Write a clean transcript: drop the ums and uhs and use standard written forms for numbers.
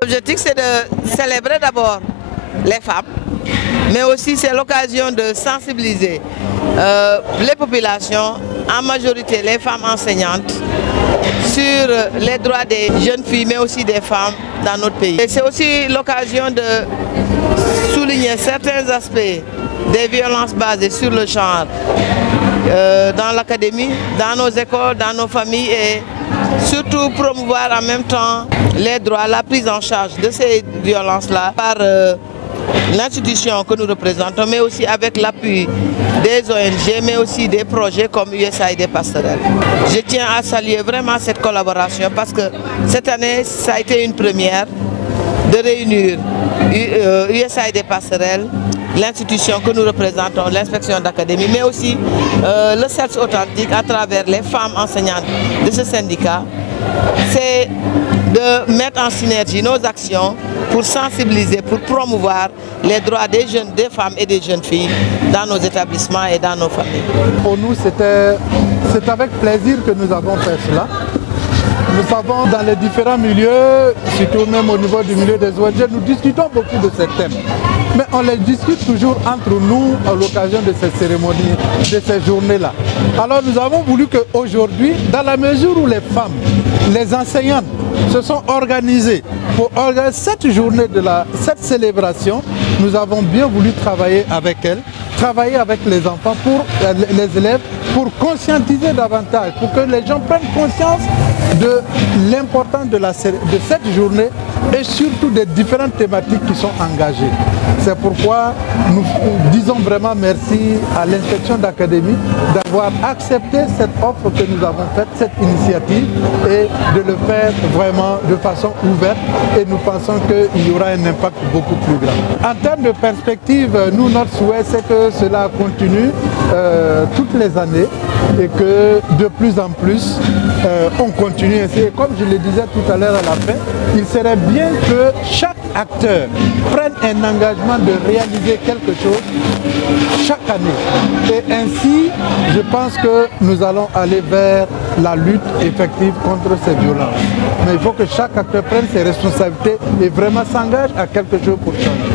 L'objectif, c'est de célébrer d'abord les femmes, mais aussi c'est l'occasion de sensibiliser les populations, en majorité les femmes enseignantes, sur les droits des jeunes filles, mais aussi des femmes dans notre pays. C'est aussi l'occasion de souligner certains aspects des violences basées sur le genre dans l'académie, dans nos écoles, dans nos familles et surtout promouvoir en même temps les droits, la prise en charge de ces violences-là par l'institution que nous représentons, mais aussi avec l'appui des ONG, mais aussi des projets comme USAID Passerelle. Je tiens à saluer vraiment cette collaboration parce que cette année, ça a été une première de réunir USAID Passerelle, l'institution que nous représentons, l'inspection d'académie, mais aussi le CELS authentique à travers les femmes enseignantes de ce syndicat. C'est de mettre en synergie nos actions pour sensibiliser, pour promouvoir les droits des jeunes, des femmes et des jeunes filles dans nos établissements et dans nos familles. Pour nous, c'est avec plaisir que nous avons fait cela. Nous savons dans les différents milieux, surtout même au niveau du milieu des ONG, nous discutons beaucoup de ces thèmes. Mais on les discute toujours entre nous à l'occasion de ces cérémonies, de ces journées-là. Alors nous avons voulu qu'aujourd'hui, dans la mesure où les femmes, les enseignantes se sont organisées pour organiser cette journée cette célébration, nous avons bien voulu travailler avec elles, travailler avec les enfants, les élèves, pour conscientiser davantage, pour que les gens prennent conscience de l'importance de cette journée et surtout des différentes thématiques qui sont engagées. C'est pourquoi nous disons vraiment merci à l'inspection d'académie d'avoir accepté cette offre que nous avons faite, cette initiative, et de le faire vraiment de façon ouverte, et nous pensons qu'il y aura un impact beaucoup plus grand. En termes de perspective, nous, notre souhait, c'est que cela continue toutes les années et que de plus en plus, on continue ainsi. Et comme je le disais tout à l'heure à la fin, il serait bien que chaque acteur prenne un engagement de réaliser quelque chose chaque année. Et ainsi, je pense que nous allons aller vers la lutte effective contre ces violences. Mais il faut que chaque acteur prenne ses responsabilités et vraiment s'engage à quelque chose pour changer.